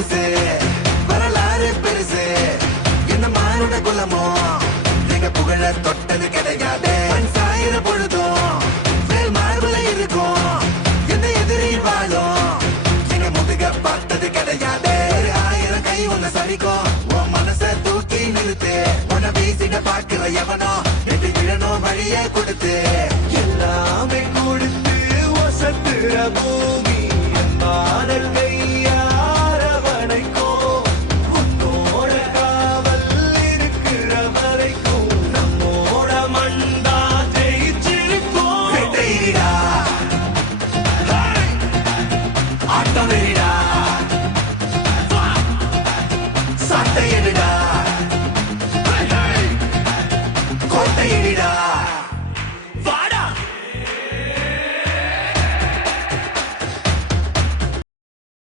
புதுசு வரலாறு பெருசு என்ன மானுட குலமோ நீங்க புகழ தொட்டது கிடையாது சாயிர பொழுதும் மேல் மார்புல இருக்கும் எந்த எதிரில் வாழும் நீங்க முதுக பார்த்தது கிடையாது 1000 கை உன்னை சரிக்கும் உன் மனச தூக்கி நிறுத்து உன்னை வீசிட பாக்குற எவனோ எட்டு இழனோ வழியே கொடுத்து எல்லாமே கொடுத்து ஒசத்துறமோ